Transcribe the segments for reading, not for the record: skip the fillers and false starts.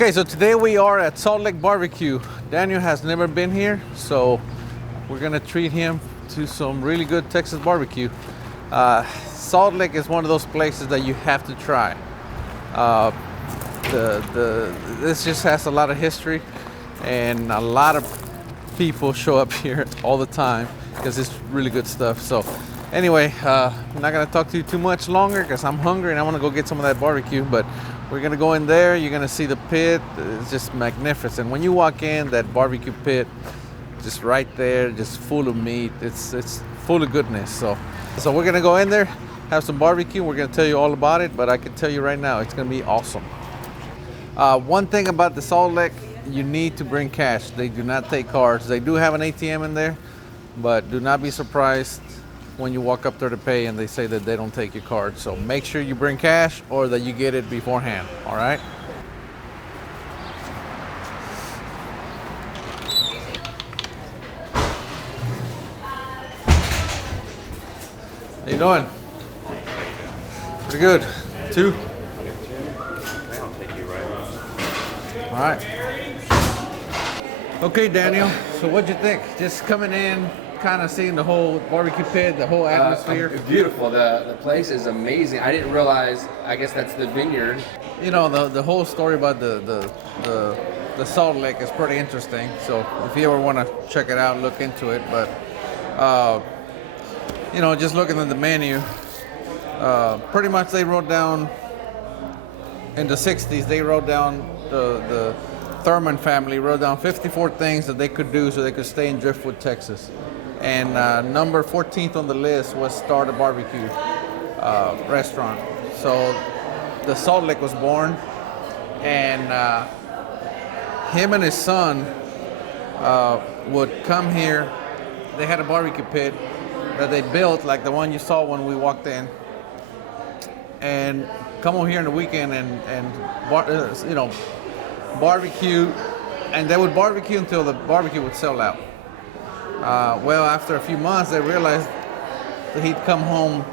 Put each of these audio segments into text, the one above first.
Okay, so today we are at Salt Lick BBQ. Daniel has never been here, so we're gonna treat him to some really good Texas barbecue. Salt Lick is one of those places that you have to try. This just has a lot of history, and a lot of people show up here all the time because it's really good stuff. So anyway, I'm not gonna talk to you too much longer because I'm hungry and I want to go get some of that barbecue. But we're gonna go in there. You're gonna see the pit. It's just magnificent. When you walk in, that barbecue pit, just right there, just full of meat. It's full of goodness. So we're gonna go in there, have some barbecue. We're gonna tell you all about it. But I can tell you right now, it's gonna be awesome. One thing about the Salt Lick, you need to bring cash. They do not take cards. They do have an ATM in there, but do not be surprised when you walk up there to pay and they say that they don't take your card. So make sure you bring cash or that you get it beforehand, all right? How you doing? Pretty good. Two? All right. Okay, Daniel, so what'd you think? Just coming in, kind of seeing the whole barbecue pit, the whole atmosphere. It's beautiful. The place is amazing. I didn't realize. I guess that's the vineyard. You know, the whole story about the Salt Lick is pretty interesting. So if you ever want to check it out, look into it. But you know, just looking at the menu, pretty much they wrote down in the '60s. They wrote down the Thurman family wrote down 54 things that they could do so they could stay in Dirftwood, Texas. And number 14th on the list was start a barbecue restaurant. So the Salt Lick was born, and him and his son would come here. They had a barbecue pit that they built, like the one you saw when we walked in, and come over here on the weekend and you know, barbecue, and they would barbecue until the barbecue would sell out. Well, after a few months, they realized that he'd come home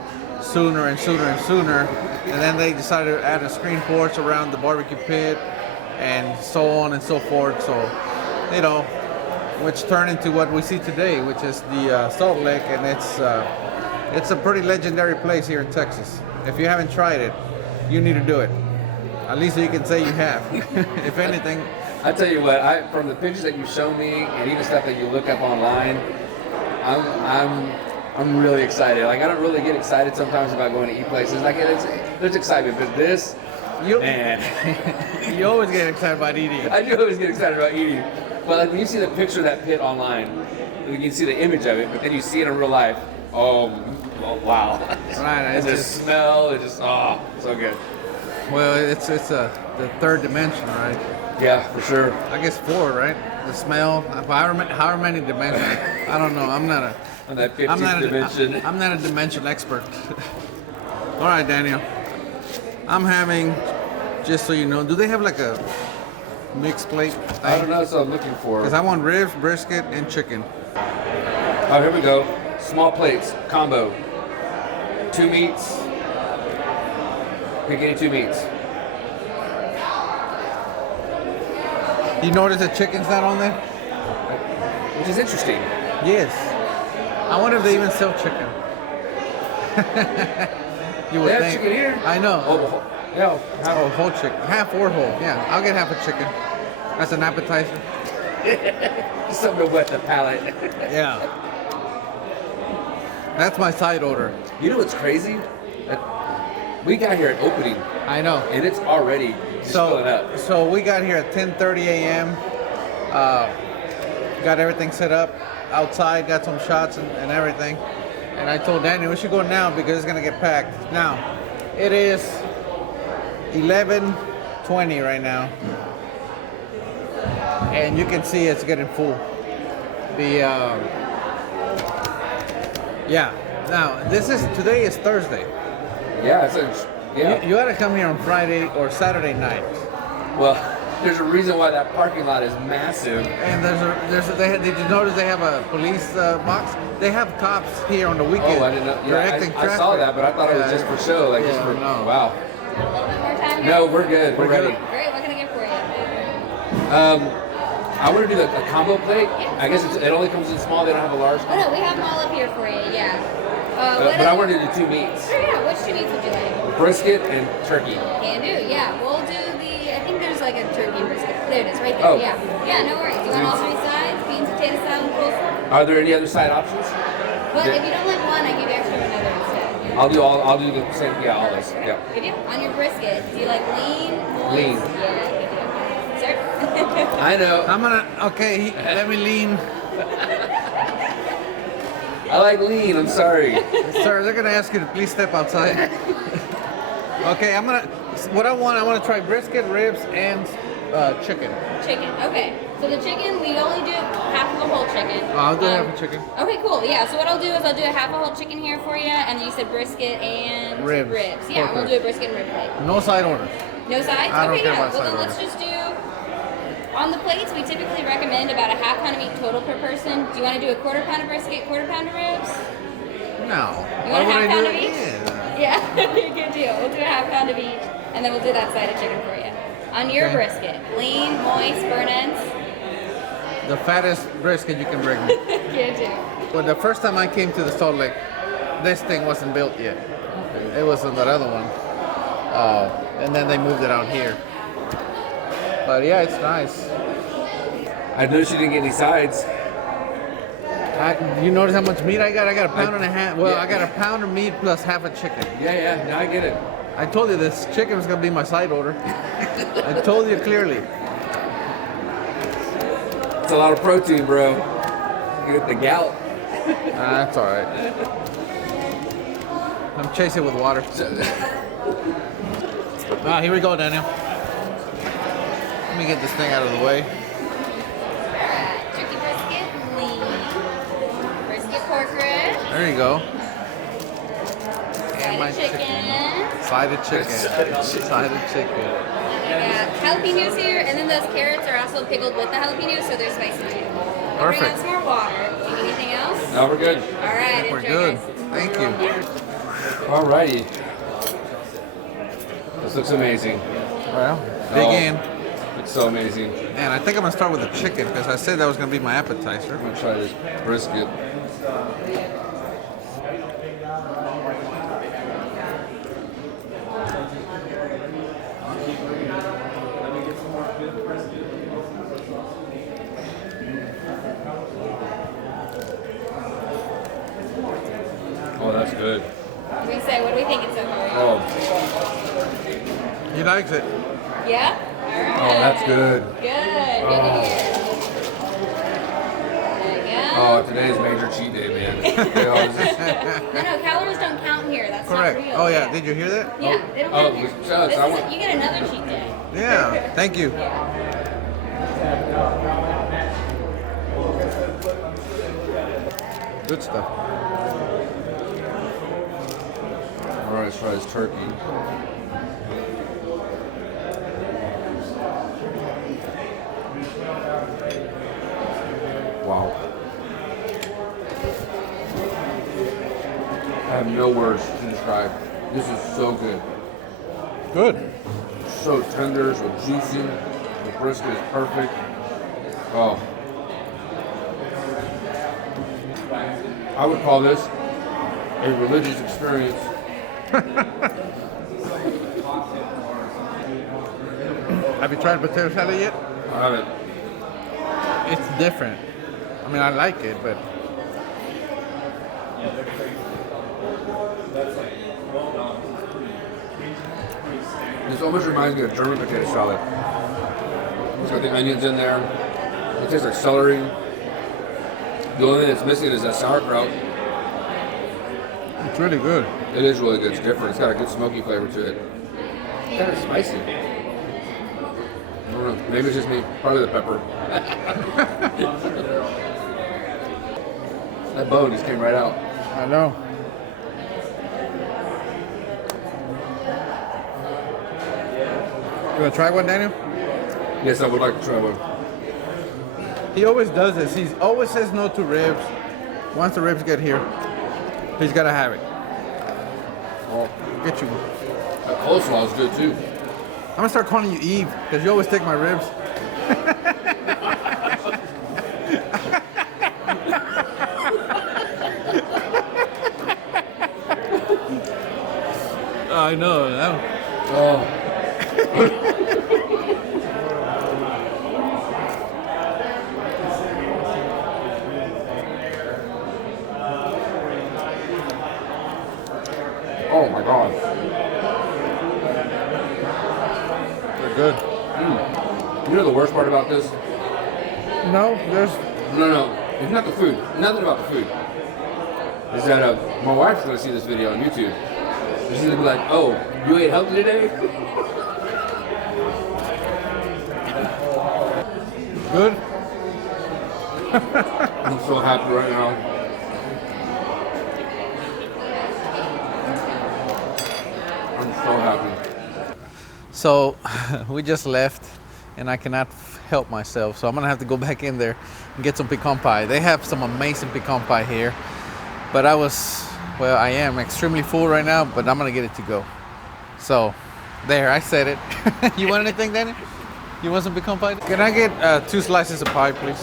sooner and sooner and sooner, and then they decided to add a screen porch around the barbecue pit, and so on and so forth. So, you know, which turned into what we see today, which is the Salt Lick, and it's a pretty legendary place here in Texas. If you haven't tried it, you need to do it. At least you can say you have. If anything. I tell you what, from the pictures that you show me and even stuff that you look up online, I'm really excited. Like, I don't really get excited sometimes about going to eat places. Like, there's excitement, but this, man. You always get excited about eating. I do always get excited about eating. But like when you see the picture of that pit online, you can see the image of it, but then you see it in real life. Oh, wow. Right. It's just smell. It's just, oh, so good. Well, it's the third dimension, right? Yeah, for sure. I guess four, right? The smell. However many dimensions. I don't know. I'm not that 15th dimension. I'm not a dimension expert. All right, Daniel. I'm having, just so you know, do they have like a mixed plate thing? I don't know, so I'm looking for. Because I want ribs, brisket, and chicken. Oh, here we go. Small plates, combo. 2 meats. Pick any 2 meats. You notice the chicken's not on there? Which is interesting. Yes. I wonder if they even sell chicken. You would They have think. chicken here? I know. Oh, yeah. Oh, whole chicken. Half or whole. Yeah, I'll get half a chicken. That's an appetizer. Just something to wet the palate. Yeah. That's my side order. You know what's crazy? We got here at opening. I know. And it's already just filling up. So we got here at 10:30 a.m. Got everything set up outside, got some shots and everything. And I told Daniel we should go now because it's gonna get packed. Now, it is 11:20 right now, and you can see it's getting full. Yeah. Now today is Thursday. Yeah, You ought to come here on Friday or Saturday night. Well, there's a reason why that parking lot is massive. And did you notice they have a police box? They have cops here on the weekend. Oh, I didn't know. Directing Yeah, I saw that, but I thought it was just for show. Like, just for, no. wow. One more time? No, we're good. We're ready. Great, what can I get for you? I want to do the combo plate. Yeah. I guess it only comes in small. They don't have a large. Oh no, we have them all up here for you. Yeah. But I wanted to do 2 meats: Sure, yeah. Which 2 meats would you like? brisket and turkey. Can do. Yeah. We'll do the. I think there's like a turkey brisket. There it is, right there. Oh. Yeah. Yeah. No worries. You want all 3 sides? Beans, potato salad, and coleslaw. Are there any other side options? But if you don't like one, I give you extra another instead. I'll do the same. Yeah, all this. Yeah. Good deal. On your brisket, do you like lean? Moist? Lean. Yeah. Good deal. Sir. I know. I'm gonna. Okay, let me lean. I like lean. I'm sorry. Sir, they're gonna ask you to please step outside. Okay, I'm gonna. What I want to try brisket, ribs, and chicken. Chicken. Okay. So the chicken, we only do half of a whole chicken. I'll do half a chicken. Okay, cool. Yeah. So what I'll do is I'll do a half a whole chicken here for you, and then you said brisket and Ribs. Yeah, we'll Pork do a brisket and rib plate. No side orders. No sides? I don't Okay, care yeah. about Well, side then let's just do on the plates. We typically recommend about a half pound of meat total per person. Do you want to do a quarter pound of brisket, quarter pound of ribs? No. You Why want a would half I pound do of it? each? Yeah. Yeah. Good deal. We'll do a half pound of each, and then we'll do that side of chicken for you. On your Okay. brisket, lean, moist, burn ends. The fattest brisket you can bring me. Good deal. Well, the first time I came to the Salt Lake, this thing wasn't built yet. It was on that other one. And then they moved it out here. But yeah, it's nice. I noticed you didn't get any sides. You notice how much meat I got? I got a pound and a half. Well, yeah. I got a pound of meat plus half a chicken. Yeah. Now I get it. I told you this chicken was gonna be my side order. I told you clearly. It's a lot of protein, bro. You get the gout. That's all right. I'm chasing with water. Here we go, Daniel. Let me get this thing out of the way. Alright, turkey brisket, lean, brisket pork ribs, There you go. side my of chicken. Side of chicken. Side of chicken. And I got jalapenos here, and then those carrots are also pickled with the jalapenos, so they're spicy too. I'll bring out Perfect. some more water. Do you need anything else? No, we're good. Alright, We're enjoy, good. guys. Thank you. Alrighty. This looks amazing. Well, dig in. It's so amazing. And I think I'm gonna start with the chicken because I said that was gonna be my appetizer. I'm gonna try this brisket. Oh, that's good. What do we say? What do we think it's so far? Oh, He likes it. Yeah? Alright. oh, that's good. Good. Good to hear. There you go. Oh, today's major cheat day, man. No, calories don't count here. That's Correct. not real. Oh yeah, did you hear that? Yeah, they don't Oh, count here. shucks, This I is want- you get another cheat day. Yeah. Thank you. Good stuff. All right, let's try this turkey. Wow. I have no words to describe. This is so good. Good. So tender, so juicy. The brisket is perfect. Oh. I would call this a religious experience. Have you tried potato salad yet? I have it. It's different. I mean, I like it, but This almost reminds me of German potato salad. It's got the onions in there. It tastes like celery. The only thing that's missing is that sauerkraut. it's really good. It is really good. It's different. It's got a good smoky flavor to it. It's kind of spicy. I don't know. Maybe it's just me. Probably the pepper. That bone just came right out. I know. You wanna try one, Daniel? Yes, I would like to try one. He always does this. He always says no to ribs. Once the ribs get here, he's gotta have it. Oh, Get you. that coleslaw is good too. I'm gonna start calling you Eve because you always take my ribs. I know. That, Oh. Oh my God. they're good. You know the worst part about this? No, there's. No. It's not the food. Nothing about the food. Is that my wife's gonna see this video on YouTube. She's gonna be like, "Oh, you ate healthy today?" Good. I'm so happy right now. I'm so happy. So we just left, and I cannot help myself. So I'm gonna have to go back in there and get some pecan pie. They have some amazing pecan pie here, but I am extremely full right now. But I'm gonna get it to go. So there, I said it. You want anything, Danny? You want some pecan pie? Can I get 2 slices of pie, please?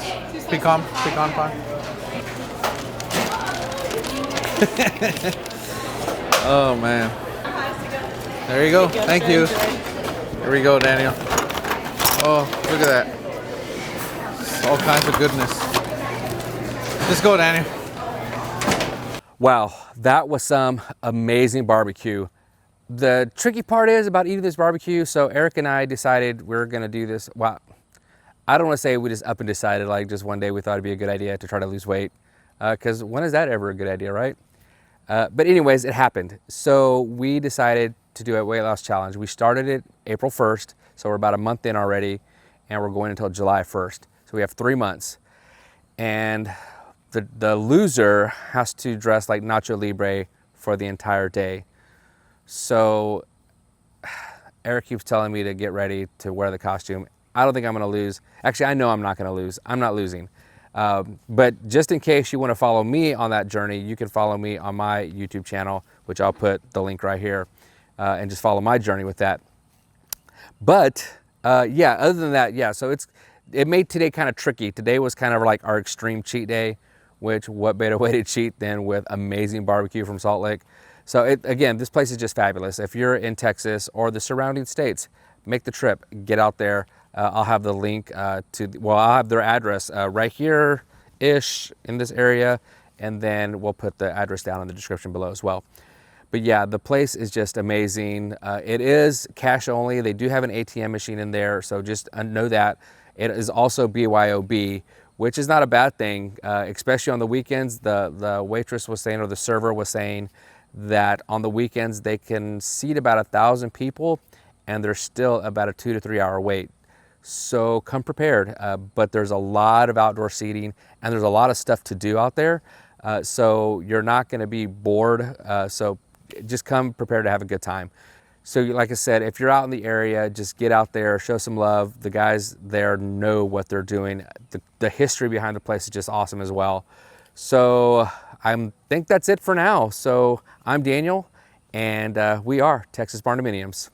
Pecan pie. Oh man. There you go. Thank you. Here we go, Daniel. Oh, look at that. All kinds of goodness. Just go, Daniel. Wow, that was some amazing barbecue. The tricky part is about eating this barbecue. So Eric and I decided we're gonna do this. Wow, I don't want to say we just up and decided, like just one day we thought it'd be a good idea to try to lose weight. Because when is that ever a good idea, right? But anyways, it happened. So we decided to do a weight loss challenge. We started it April 1st, so we're about a month in already, and we're going until July 1st. So we have 3 months. And the loser has to dress like Nacho Libre for the entire day. So Eric keeps telling me to get ready to wear the costume. I don't think I'm gonna lose. Actually, I know I'm not gonna lose. I'm not losing. But just in case you wanna follow me on that journey, you can follow me on my YouTube channel, which I'll put the link right here, and just follow my journey with that. But yeah, other than that, yeah, so it made today kind of tricky. Today was kind of like our extreme cheat day, which what better way to cheat than with amazing barbecue from Salt Lake. So again, this place is just fabulous. If you're in Texas or the surrounding states, make the trip, get out there. I'll have the link I'll have their address right here-ish in this area, and then we'll put the address down in the description below as well. But yeah, the place is just amazing. It is cash only. They do have an ATM machine in there, so just know that. It is also BYOB, which is not a bad thing, especially on the weekends. The waitress was saying, or the server was saying, that on the weekends they can seat about 1,000 people, and there's still about a 2 to 3 hour wait. So come prepared, but there's a lot of outdoor seating, and there's a lot of stuff to do out there. So you're not gonna be bored. So just come prepared to have a good time. So like I said, if you're out in the area, just get out there, show some love. The guys there know what they're doing. The history behind the place is just awesome as well. So I think that's it for now. So I'm Daniel, and we are Texas Barndominiums.